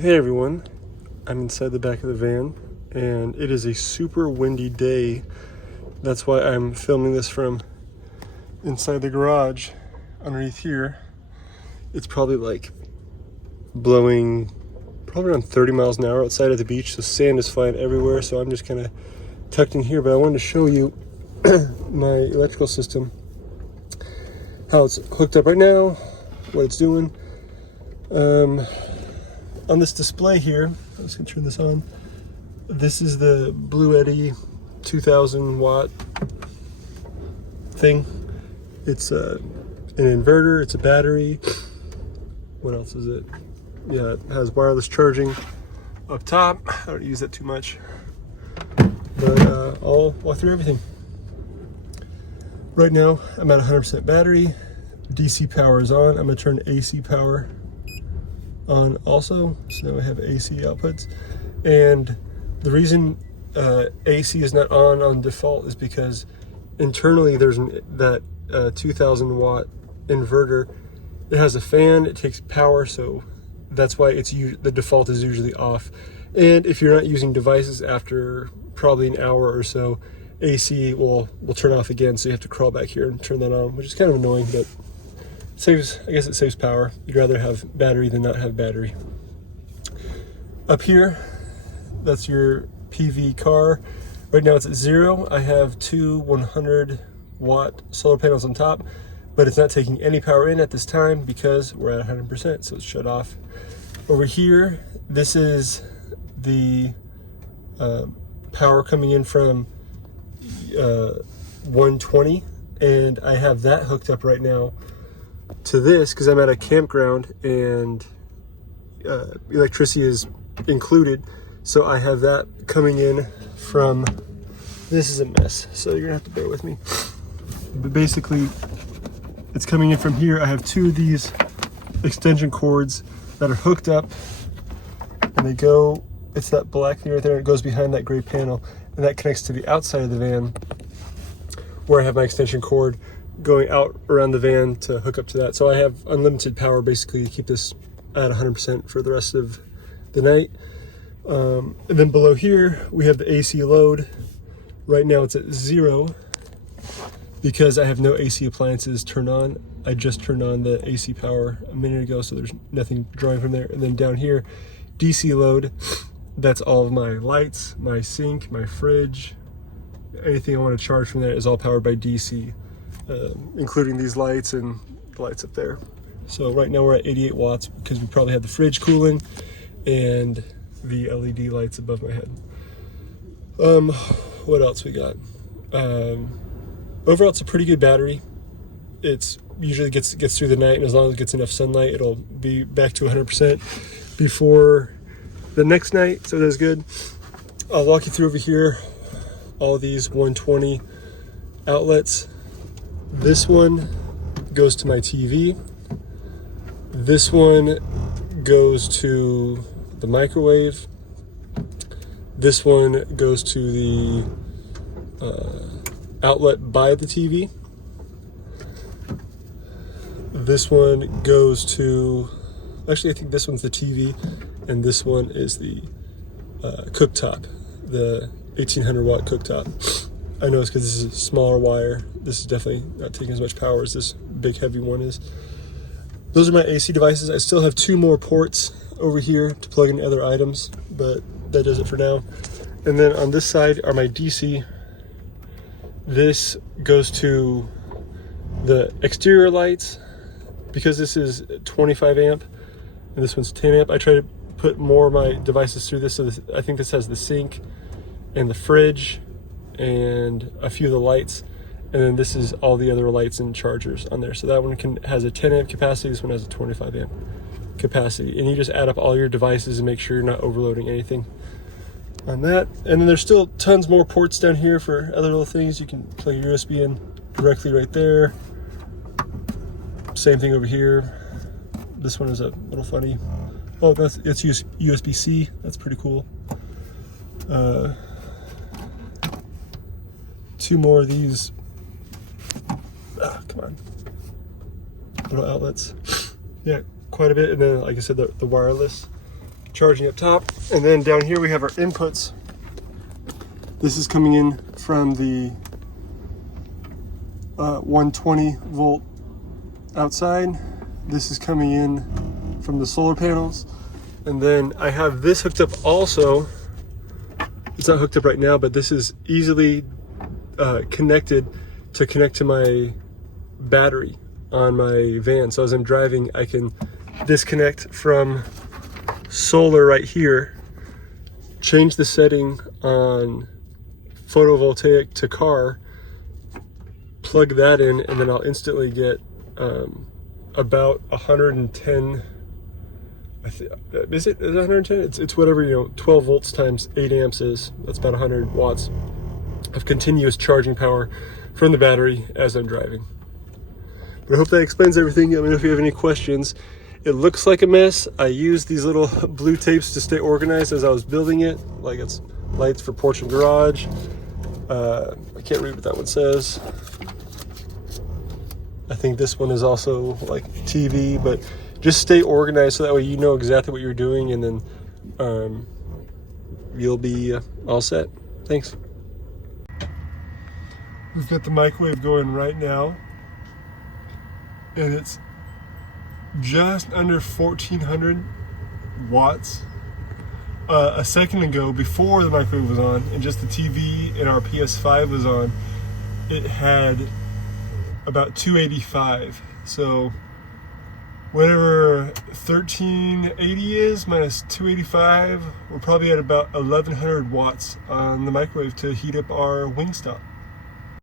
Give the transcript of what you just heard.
Hey everyone, I'm inside the back of the van and it is a super windy day. That's why I'm filming this from inside the garage underneath here. It's probably like blowing probably around 30 miles an hour outside at the beach. The sand is flying everywhere, so I'm just kind of tucked in here. But I wanted to show you my electrical system, how it's hooked up right now, what it's doing. On this display here, I'm just gonna turn this on. This is the Bluetti 2000 watt thing. It's an inverter, it's a battery. What else is it? Yeah, it has wireless charging up top. I don't use that too much, but I'll walk through everything. Right now, I'm at 100% battery. DC power is on. I'm gonna turn AC power on also, so we have AC outputs. And the reason AC is not on default is because internally there's that 2000 watt inverter. It has a fan, it takes power, so that's why the default is usually off. And if you're not using devices after probably an hour or so, AC will turn off again, so you have to crawl back here and turn that on, which is kind of annoying, but I guess it saves power. You'd rather have battery than not have battery. Up here, that's your PV car. Right now it's at 0. I have two 100 watt solar panels on top, but it's not taking any power in at this time because we're at 100%, so it's shut off. Over here, this is the power coming in from 120, and I have that hooked up right now to this because I'm at a campground and electricity is included, so I have that coming in from, this is a mess, so you're gonna have to bear with me, but basically it's coming in from here. I have two of these extension cords that are hooked up, and they go, it's that black thing right there, and it goes behind that gray panel, and that connects to the outside of the van where I have my extension cord going out around the van to hook up to that. So I have unlimited power basically to keep this at 100% for the rest of the night. And then below here we have the AC load. Right now it's at 0 because I have no AC appliances turned on. I just turned on the AC power a minute ago, so there's nothing drawing from there. And then down here, DC load, that's all of my lights, my sink, my fridge, anything I want to charge from there is all powered by DC. Including these lights and the lights up there. So right now we're at 88 watts because we probably have the fridge cooling and the LED lights above my head. What else we got? Overall, it's a pretty good battery. It's usually gets through the night, and as long as it gets enough sunlight, it'll be back to 100% before the next night, so that's good. I'll walk you through over here all these 120 outlets. This one goes to my TV. This one goes to the microwave. This one goes to the outlet by the TV. This one goes to, actually I think this one's the TV, and this one is the cooktop, the 1800 watt cooktop. I know it's because this is a smaller wire. This is definitely not taking as much power as this big heavy one is. Those are my AC devices. I still have two more ports over here to plug in other items, but that does it for now. And then on this side are my DC. This goes to the exterior lights. Because this is 25 amp and this one's 10 amp, I try to put more of my devices through this. So I think this has the sink and the fridge and a few of the lights, and then this is all the other lights and chargers on there. So that one has a 10 amp capacity, this one has a 25 amp capacity, and you just add up all your devices and make sure you're not overloading anything on that. And then there's still tons more ports down here for other little things. You can plug your USB in directly right there. Same thing over here. This one is a little funny. Oh, it's USB-C. That's pretty cool. Two more of these. Come on. Little outlets. Yeah, quite a bit. And then, like I said, the wireless charging up top. And then down here we have our inputs. This is coming in from the 120 volt outside. This is coming in from the solar panels. And then I have this hooked up also. It's not hooked up right now, but this is easily connected to connect to my battery on my van. So as I'm driving, I can disconnect from solar right here, change the setting on photovoltaic to car, plug that in, and then I'll instantly get about 110. Is it 110? It's whatever, 12 volts times 8 amps is. That's about 100 watts of continuous charging power from the battery as I'm driving. But I hope that explains everything. Let me know if you have any questions. It looks like a mess. I used these little blue tapes to stay organized as I was building it. Like it's lights for porch and garage. I can't read what that one says. I think this one is also like TV, but just stay organized so that way you know exactly what you're doing, and then you'll be all set. Thanks. We've got the microwave going right now, and it's just under 1400 watts. A second ago, before the microwave was on and just the TV and our PS5 was on, it had about 285. So whatever 1380 is minus 285, we're probably at about 1100 watts on the microwave to heat up our Wingstop.